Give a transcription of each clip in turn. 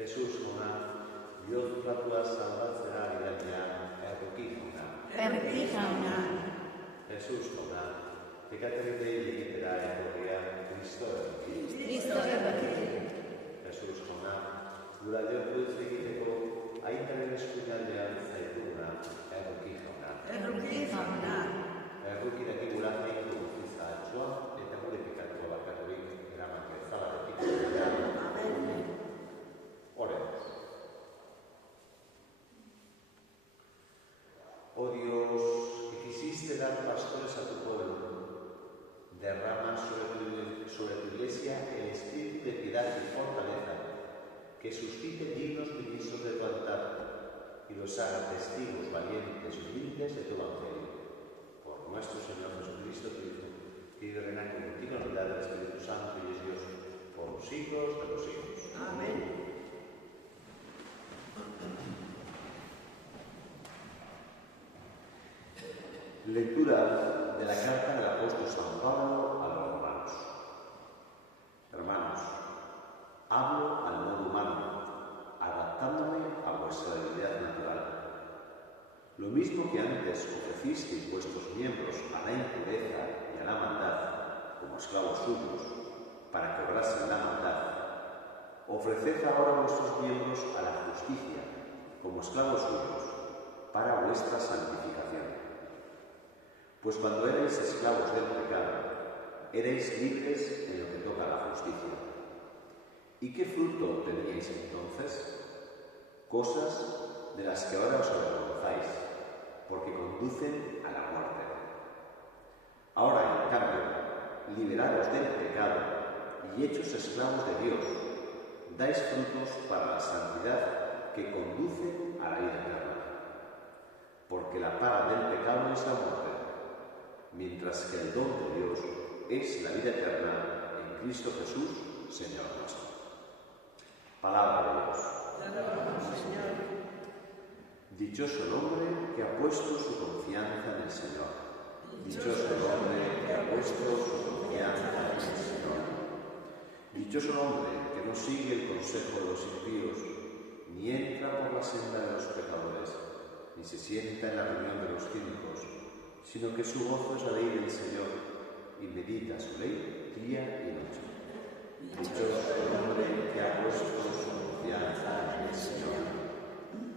Jesusuna, bihotzatua salbatzea bidatean errukizuna. Jesusuna, pekateritei egitera etorria Kristo erruki. Jesusuna, gura diotuz egiteko aitaren eskuinaldean zaituna errukizuna. Errukiraki gura zeitu guztiza atxoa eta gure pekatua bakaturik eraman gezalaretik. Amén. Oremos. Oh Dios, que quisiste dar pastores a tu pueblo, derrama sobre tu iglesia el espíritu de piedad y fortaleza, que suscite dignos ministros de tu altar y los haga testigos valientes y humildes de tu evangelio. Por nuestro Señor Jesucristo, tu Hijo, que vive y reina contigo en la unidad del Espíritu Santo y es Dios por los siglos de los siglos. Amén. Lectura de la carta del apóstol San Pablo a los romanos. Hermanos, hablo al modo humano, adaptándome a vuestra debilidad natural. Lo mismo que antes ofrecisteis vuestros miembros a la impureza y a la maldad, como esclavos suyos, para que obrasen la maldad, ofreced ahora vuestros miembros a la justicia, como esclavos suyos, para vuestra santificación. Pues cuando erais esclavos del pecado, erais libres en lo que toca a la justicia. ¿Y qué fruto teníais entonces? Cosas de las que ahora os avergonzáis, porque conducen a la muerte. Ahora, en cambio, liberados del pecado y hechos esclavos de Dios, dais frutos para la santidad que conduce a la vida eterna. Porque la paga del pecado es la muerte, mientras que el don de Dios es la vida eterna en Cristo Jesús, Señor nuestro. Palabra de Dios. Dichoso el hombre que ha puesto su confianza en el Señor. Dichoso el hombre que ha puesto su confianza en el Señor. Dichoso el hombre que no sigue el consejo de los impíos, ni entra por la senda de los pecadores, ni se sienta en la reunión de los cínicos, sino que su gozo es la ley del Señor, y medita su ley día y noche. Dichoso el hombre que ha puesto su confianza en el Señor.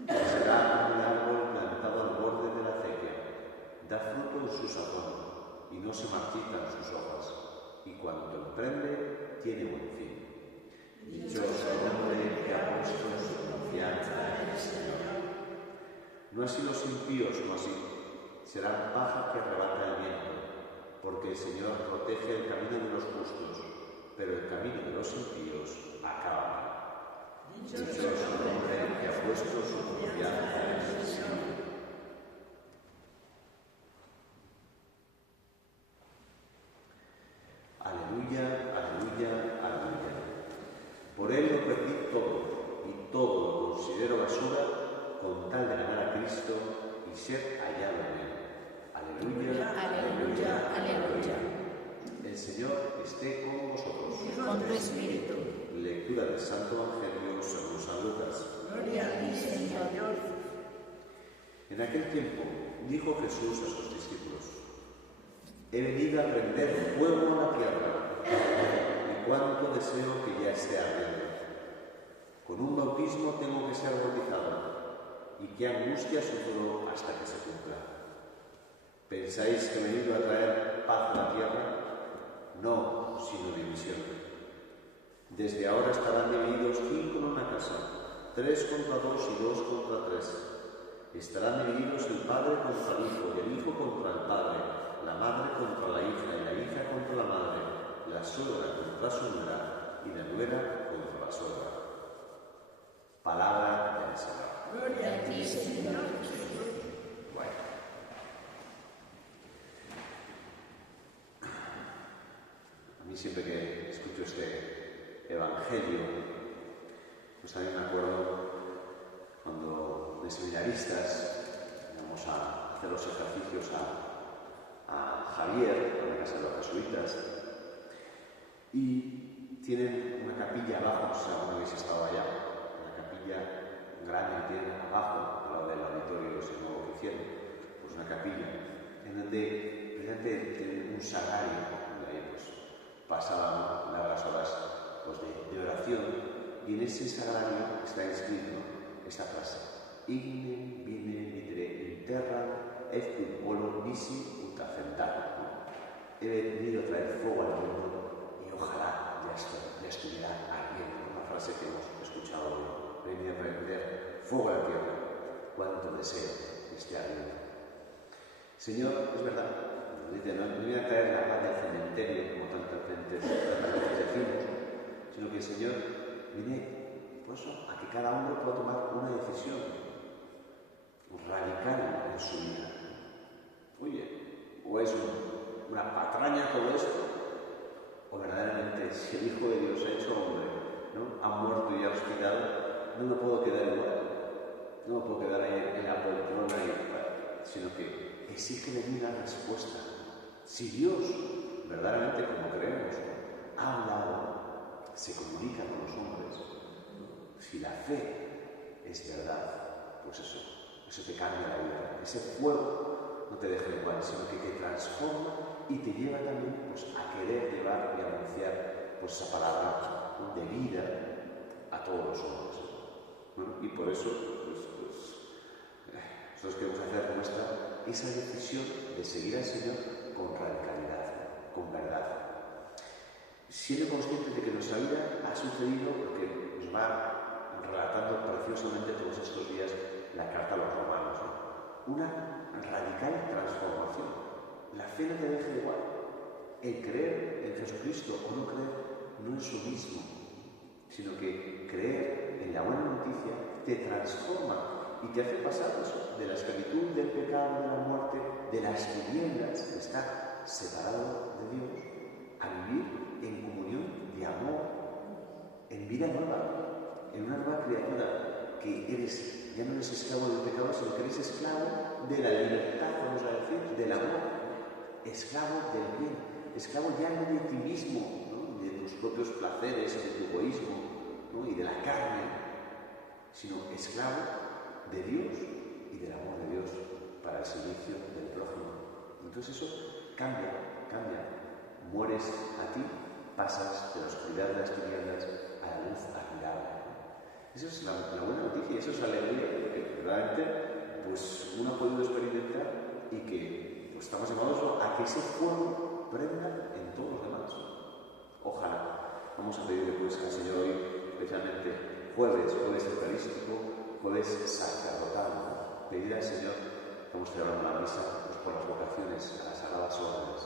Será como un árbol plantado al borde de la acequia, da fruto en su sazón, y no se marchitan sus hojas, y cuando emprende, tiene buen fin. Dichoso el hombre que ha puesto su confianza en el Señor. No así los impíos, no así. Serán paja que arrebata el viento, porque el Señor protege el camino de los justos, pero el camino de los impíos acaba mal. Dichoso el hombre que ha puesto su confianza en el Señor. Aleluya, aleluya, aleluya. Por él lo perdí todo, y todo lo considero basura, con tal de ganar a Cristo y ser hallado en él. Aleluya, aleluya, aleluya. El Señor esté con vosotros. Y con tu espíritu. Lectura del Santo Evangelio según San Lucas. Gloria a ti, Señor. En aquel tiempo dijo Jesús a sus discípulos: he venido a prender fuego a la tierra, y cuánto deseo que ya esté ardiendo. Con un bautismo tengo que ser bautizado, y qué angustia sufro hasta que se cumpla. ¿Pensáis que he venido a traer paz a la tierra? No, sino división. Desde ahora estarán divididos 5 en una casa, 3 contra 2 y 2 contra 3. Estarán divididos el padre contra el hijo, y el hijo contra el padre, la madre contra la hija, y la hija contra la madre, la suegra contra su nuera, y la nuera contra la suegra. Palabra del Señor. Gloria a ti, Señor Jesús. Bueno. A mí siempre que escucho este evangelio, pues a mí me acuerdo cuando de seminaristas vamos a hacer los ejercicios a Javier, a la casa de los jesuitas, y tienen una capilla abajo, no sé si alguna habéis estado allá, una capilla grande que tiene abajo, al lado del auditorio nuevo que hicieron, pues una capilla, en donde precisamente tienen un sagrario, donde ahí pues pasaban largas horas pues, de oración, y en ese sagrario está escrito esta frase: Ignem vine videre in terra et cum olo nisi ut afentar. He venido a traer fuego al mundo y ojalá ya estuviera ardiendo. Una frase que hemos escuchado hoy. He venido a traer fuego a la tierra. Cuánto deseo que esté ardiendo. Señor, es verdad, dice, no viene a traer la paz del cementerio, como tantas veces decimos, sino que el Señor viene pues, a que cada hombre pueda tomar una decisión radical en su vida. Oye, o es una patraña todo esto, o verdaderamente si el Hijo de Dios ha hecho hombre, ¿no? Ha muerto y ha resucitado, no me puedo quedar igual, no me puedo quedar ahí en la poltrona, sino que exige de mí una respuesta. Si Dios, verdaderamente como creemos, ha hablado, se comunica con los hombres, si la fe es verdad, pues eso te cambia la vida. Ese fuego no te deja igual, sino que te transforma y te lleva también pues, a querer llevar y anunciar pues, esa palabra de vida a todos los hombres. ¿No? Y por eso nosotros queremos hacer nuestra esa decisión de seguir al Señor con radicalidad, con verdad. Siendo conscientes de que nuestra vida ha sucedido porque nos va relatando preciosamente todos estos días la carta a los romanos, ¿no? Una radical transformación. La fe no te deja igual. El creer en Jesucristo o no creer no es lo mismo, sino que creer en la buena noticia te transforma y te hace pasar eso, de la esclavitud, del pecado, de la muerte, de las tinieblas, de estar separado de Dios, a vivir en comunión de amor, en vida nueva, en una nueva criatura, que ya no eres esclavo del pecado, sino que eres esclavo de la libertad, vamos a decir, del amor, esclavo del bien, esclavo ya no de ti mismo, ¿no? De tus propios placeres, de tu egoísmo, ¿no? Y de la carne, sino esclavo de Dios y del amor de Dios para el servicio del prójimo. Entonces eso cambia. Mueres a ti, pasas de la oscuridad de las tinieblas a la luz admirable. Esa es la buena noticia, eso es la alegría que verdaderamente pues, uno ha podido experimentar y que pues, estamos llamados a que ese fuego prenda en todos los demás. Ojalá. Vamos a pedirle pues, al Señor hoy, especialmente jueves eucarístico, jueves sacerdotal, pedir al Señor, estamos celebrando la misa pues, por las vocaciones a las sagradas órdenes,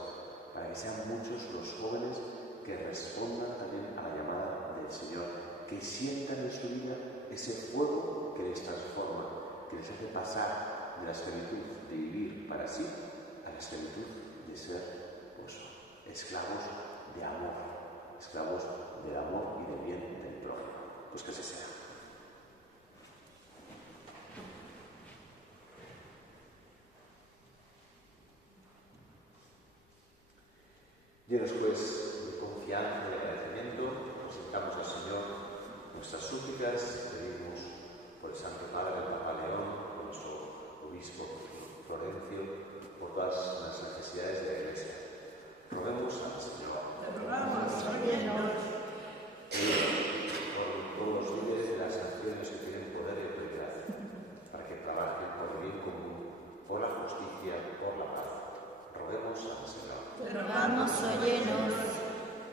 para que sean muchos los jóvenes que respondan también a la llamada del Señor, que sientan en su vida ese fuego que les transforma, que les hace pasar de la esclavitud de vivir para sí a la esclavitud de ser pues, esclavos de amor, esclavos del amor y del bien del prójimo. Pues que así sea. Llenos pues de confianza y agradecimiento, presentamos al Señor nuestras súplicas, pedimos por el Santo Padre, el Papa León, por nuestro obispo Florencio, por todas las necesidades de la Iglesia. Roguemos al Señor. Te rogamos, óyenos. Por todos los líderes de las naciones que tienen poder y autoridad, para que trabajen por el bien común, por la justicia, por la paz. Roguemos al Señor. Te rogamos, óyenos.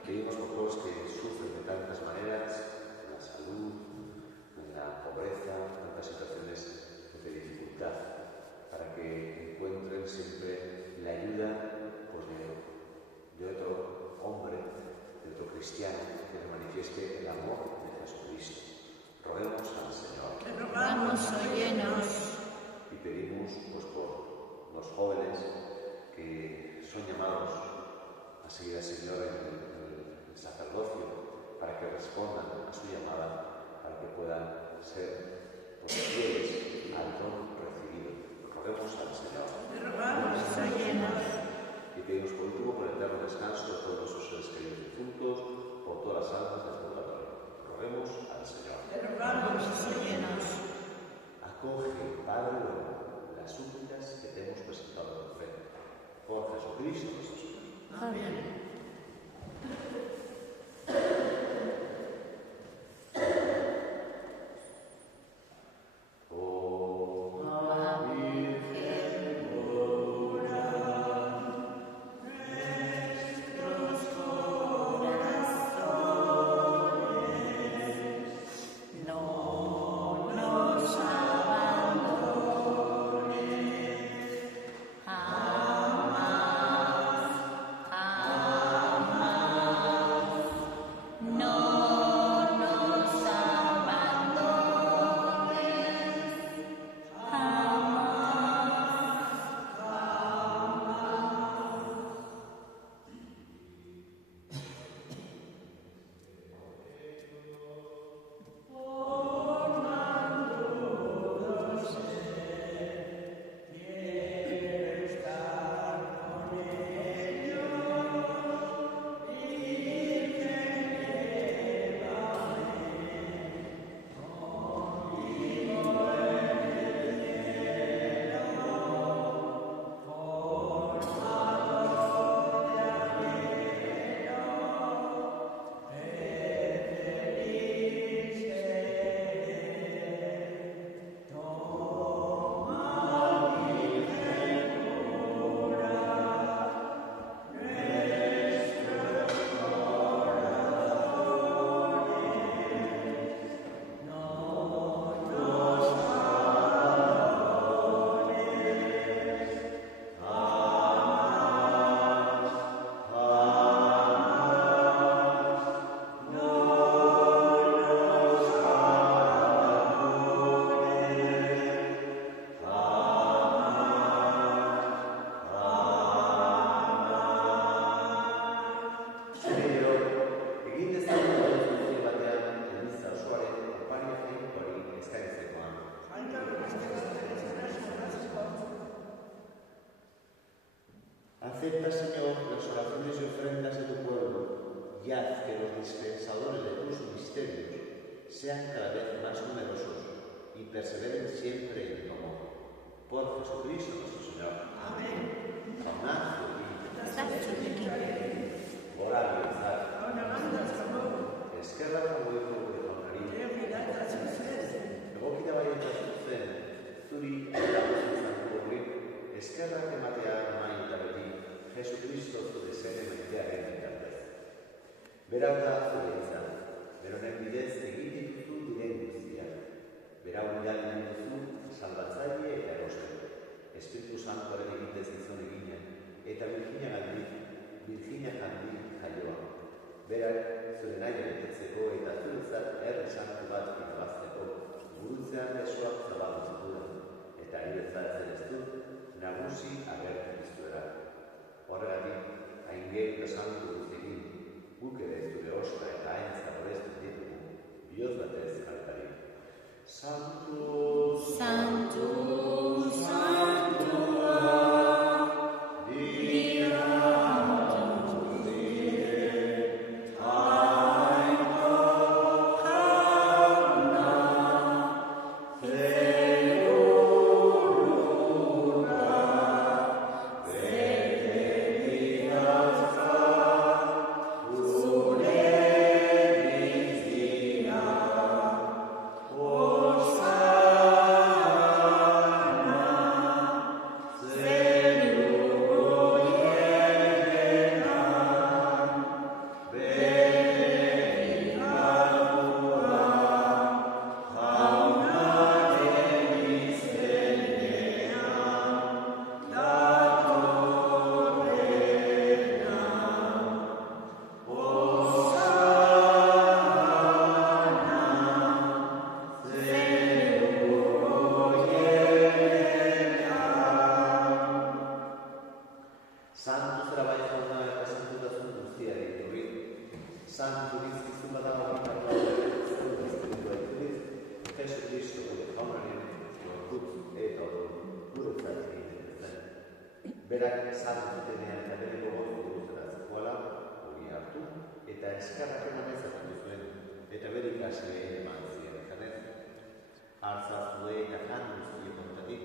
Pedimos por todos los que sufren de tantas maneras, en la salud, en la pobreza, tantas situaciones de dificultad, para que encuentren siempre la ayuda pues, de otro hombre, de otro cristiano, que les manifieste el amor de Jesucristo. Roguemos al Señor. Te rogamos, óyenos. Y pedimos pues, por los jóvenes que son llamados a seguir al Señor en el sacerdocio, para que respondan a su llamada, para que puedan ser pues, fieles al don recibido. Roguemos al Señor. Te rogamos, óyenos. Y pedimos por último por el eterno descanso de todos nuestros seres queridos difuntos, por todas las almas del purgatorio. Roguemos al Señor. Te rogamos, óyenos. y haz que los dispensadores de tus misterios sean cada vez más numerosos y perseveren siempre en tu amor. Por Jesucristo nuestro Señor. Amén. Aunad Orad, eskerrak haueko gure jaunari. Egokida baieta zuzen, zuri eta zuzentzako hori, eskerrak ematea nahi eta beti, Jesucristo zure zene mentearen bitartez. Berau da zure izan, beronen bidez egiten duzu diren guztiak. Berau bidalen duzu, salbatzaile eta erosten. Espiritu Santoaren egitez izan eginen, eta Virginia Gandhi jaioa. Berak zure nahi betetzeko eta zuretzat herri santu bat irabazteko, gurutzean esoak zabaldu zituen, eta iretzat zereztu, nagusi agertu iztuera. Horregatik, haingeik esantu guztekin, guk ere zure ostra eta hain zaboreztu ditugu, bihotz batez altari. Santu, Santu, Santua, Berak zartutenean eta bere gogozu guztara zegoela, hori hartu, eta eskarrak emanez hartu zuen, eta bere ikasleen eman ziren janez. Hartzazue eta jan guztien kontatik,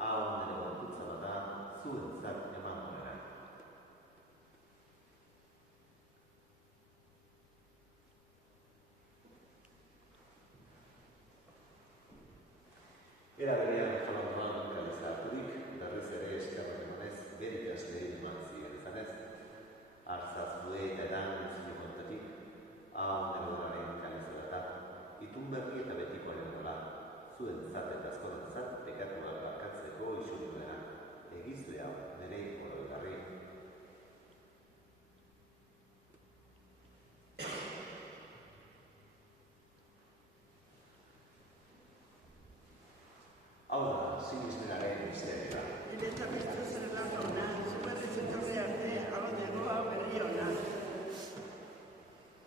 hau nire gorputza bat da, zuen zart eman duena. Era berean kolaboran realizaturik, berriz ere eskarrak emanez, bere ikasleen eman ziren janez. Hartzazue eta edan guztien kontatik, hau nire goraren kanezela itun berri eta betikoaren nola, zuen zat eta azkoren zat, pekatua barkatzeko isuru dena, egizlea nire oroigarri. Hau da, sinismenaren misterioa.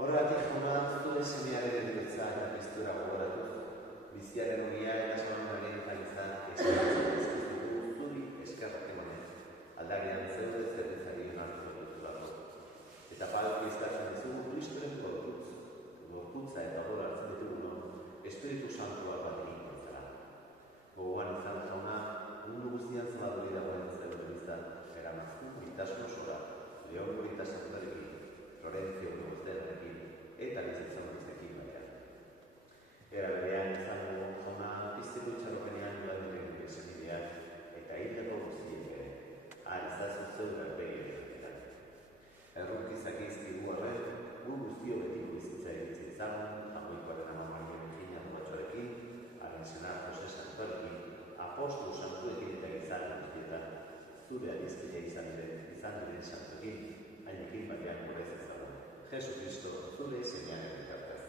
Horregatik jauna, zure semearen eretza eta piztura gogoratuz, biziaren horia eta salonaren zaintzan eskartzen zuri eskarrak emanez, aldarean zeude zerrezari hartu dutu dago. Eta palki eskatzen dizugu Kristoren gorputza eta gora hartzen ditugu, Espiritu Santua bat egin zara. Gogoan izan jauna, mundu guztian zabalduri dagoen zerre biztan, eramazku bitasun sora, Leongo eta Santuarekin, Florentzio Gozdenarekin, eta bizitzan guztekin batean. Era berean izango jauna pizteko itxaropenean joan diren bezebideak, eta hildako guztien bere, izazu zeurak begirretan. Errunkizak izkigu arren, gu guztio betiko bizitza egitzen amoikoaren amamarien Virginia Dubatxoarekin, Arrenzenar Jose Santuarekin, Apostol Santuekin eta izan guztietan, zure adizkidea izan diren santuekin, hainekin batean gorez ezagun. Jesucristo, zure semearen bitartez.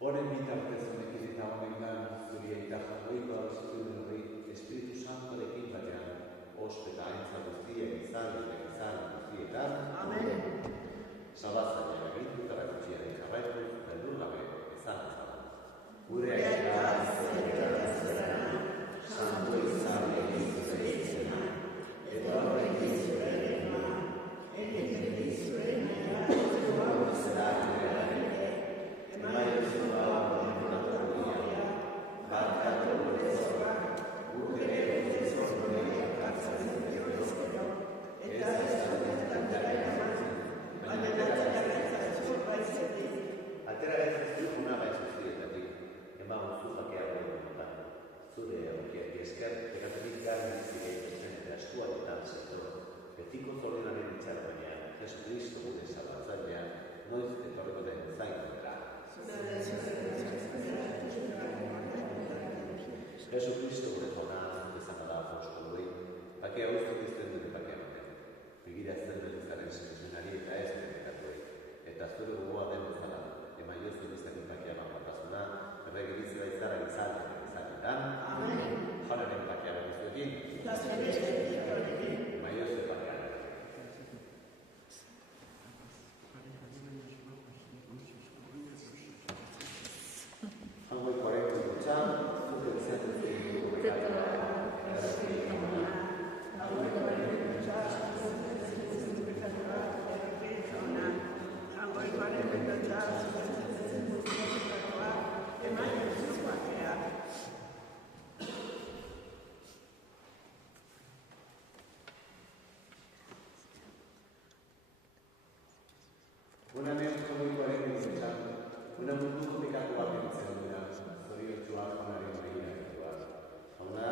Honen bitartez honekin eta honekan, zure eta jarroiko abizituen hori, Espiritu Santorekin batean, ospeta haintza guztiak izan guztietan. Amen. Salbatzailean egindu eta gutxiaren jarraitu, beldur gabe, izan ezagun. Gure aitea, Santo izan egin zure izena, eta horrekin zure egin, Jesucristo gure jauna bezan bada apostoloi, bakea uzten dizten dute bakea honen. Begira ezten duzaren semesenari eta ez dukatuei. Eta zure gogoa den bezala, emaiozu dizten bakea batasuna, errege bizela izara izanetan. Amen. Jararen bakea bakizuekin. Emaiozu bakea. Hango 40 dutxan, zute bizatzen dugu bekatu. Una mente muy coherente una munduko bekatu bat egitzen dira, zoriotsua jonari maila egitua. Hauna,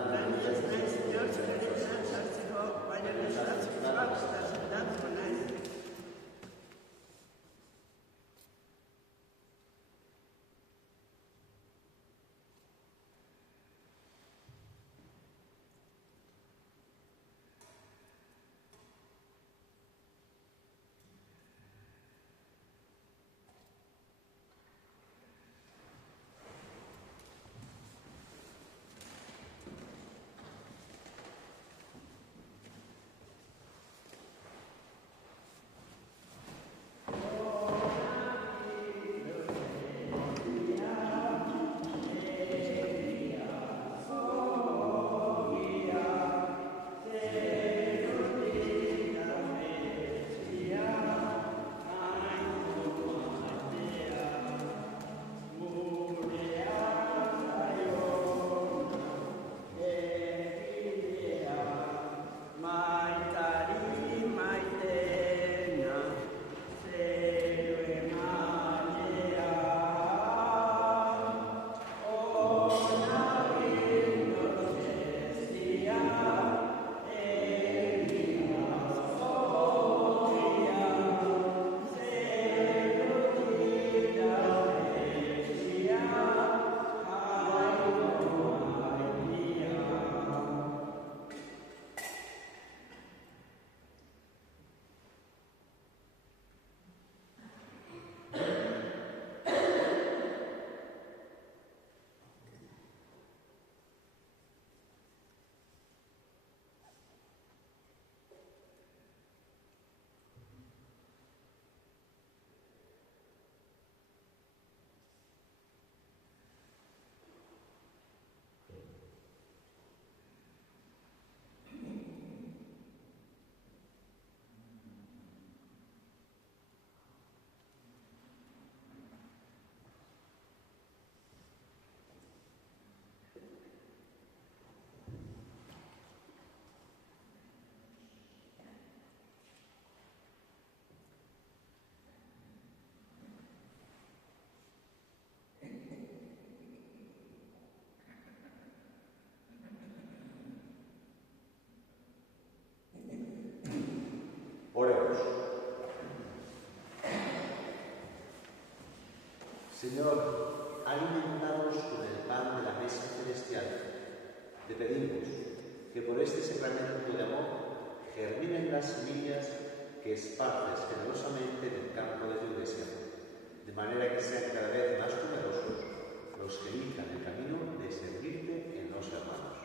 oremos. Señor, alimentanos con el pan de la mesa celestial. Te pedimos que por este sacramento de amor germinen las semillas que esparces generosamente en el campo de tu iglesia, de manera que sean cada vez más numerosos los que elijan el camino de servirte en los hermanos.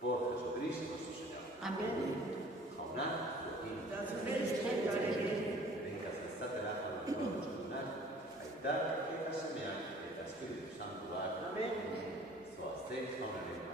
Por Jesucristo nuestro Señor. Amén. Aunad, Joaquín. Venga, zazatela con los nuevos lunar. Aitar, eta semeak, eta Espíritu Santuak. Amén. Zoazte, jaunaren